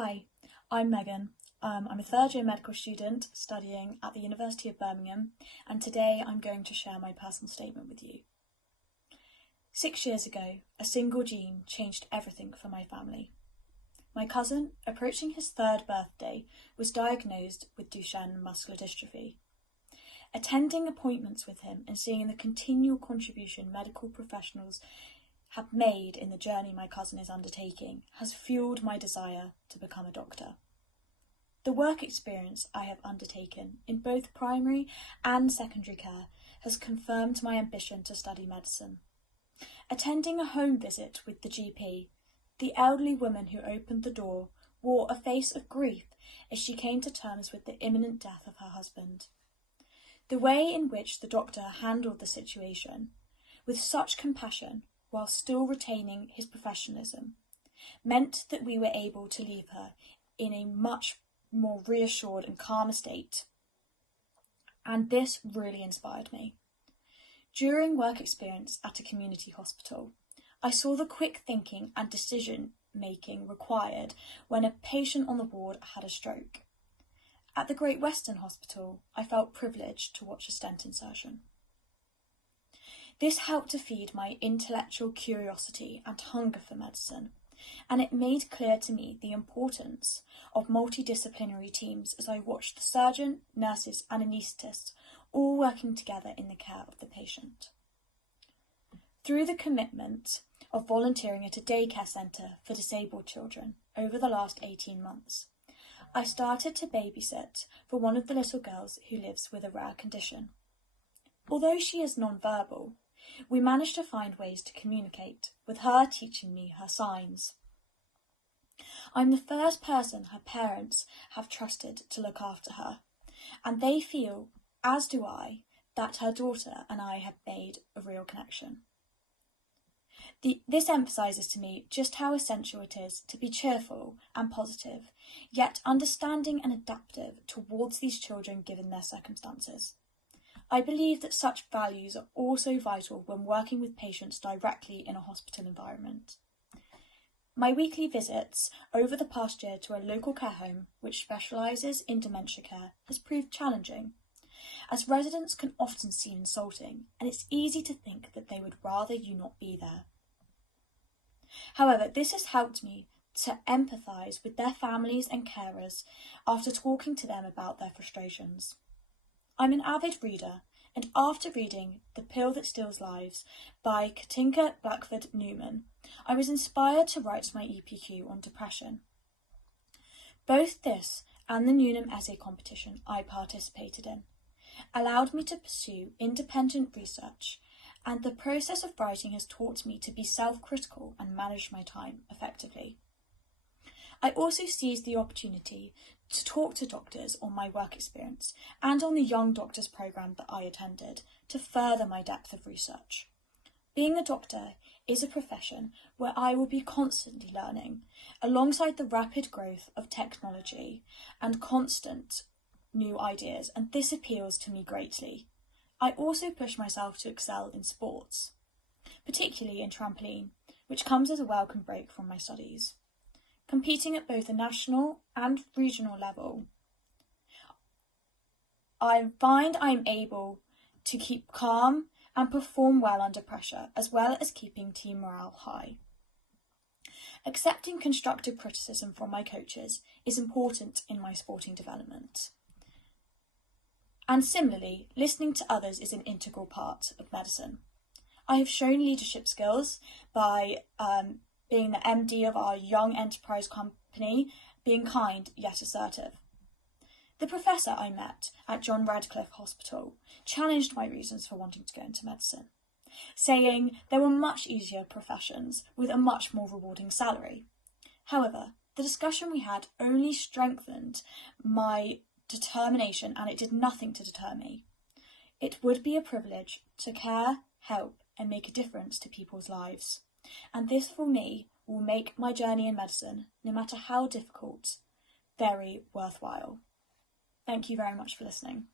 Hi, I'm Megan. I'm a third year medical student studying at the University of Birmingham, and today I'm going to share my personal statement with you. 6 years ago, a single gene changed everything for my family. My cousin, approaching his 3rd birthday, was diagnosed with Duchenne muscular dystrophy. Attending appointments with him and seeing the continual contribution medical professionals have made in the journey my cousin is undertaking has fueled my desire to become a doctor. The work experience I have undertaken in both primary and secondary care has confirmed my ambition to study medicine. Attending a home visit with the GP, the elderly woman who opened the door wore a face of grief as she came to terms with the imminent death of her husband. The way in which the doctor handled the situation, with such compassion, while still retaining his professionalism, meant that we were able to leave her in a much more reassured and calmer state. And this really inspired me. During work experience at a community hospital, I saw the quick thinking and decision-making required when a patient on the ward had a stroke. At the Great Western Hospital, I felt privileged to watch a stent insertion. This helped to feed my intellectual curiosity and hunger for medicine, and it made clear to me the importance of multidisciplinary teams as I watched the surgeon, nurses and anaesthetists all working together in the care of the patient. Through the commitment of volunteering at a daycare centre for disabled children over the last 18 months, I started to babysit for one of the little girls who lives with a rare condition. Although she is non-verbal, we managed to find ways to communicate, with her teaching me her signs. I'm the first person her parents have trusted to look after her, and they feel, as do I, that her daughter and I have made a real connection. This emphasises to me just how essential it is to be cheerful and positive, yet understanding and adaptive towards these children given their circumstances. I believe that such values are also vital when working with patients directly in a hospital environment. My weekly visits over the past year to a local care home which specialises in dementia care has proved challenging, as residents can often seem insulting and it's easy to think that they would rather you not be there. However, this has helped me to empathise with their families and carers after talking to them about their frustrations. I'm an avid reader, and after reading The Pill That Steals Lives by Katinka Blackford Newman, I was inspired to write my EPQ on depression. Both this and the Newnham essay competition I participated in allowed me to pursue independent research, and the process of writing has taught me to be self-critical and manage my time effectively. I also seized the opportunity to talk to doctors on my work experience and on the Young Doctors programme that I attended to further my depth of research. Being a doctor is a profession where I will be constantly learning, alongside the rapid growth of technology and constant new ideas, and this appeals to me greatly. I also push myself to excel in sports, particularly in trampoline, which comes as a welcome break from my studies. Competing at both a national and regional level, I find I am able to keep calm and perform well under pressure, as well as keeping team morale high. Accepting constructive criticism from my coaches is important in my sporting development. And similarly, listening to others is an integral part of medicine. I have shown leadership skills by being the MD of our young enterprise company, being kind yet assertive. The professor I met at John Radcliffe Hospital challenged my reasons for wanting to go into medicine, saying there were much easier professions with a much more rewarding salary. However, the discussion we had only strengthened my determination, and it did nothing to deter me. It would be a privilege to care, help, and make a difference to people's lives. And this, for me, will make my journey in medicine, no matter how difficult, very worthwhile. Thank you very much for listening.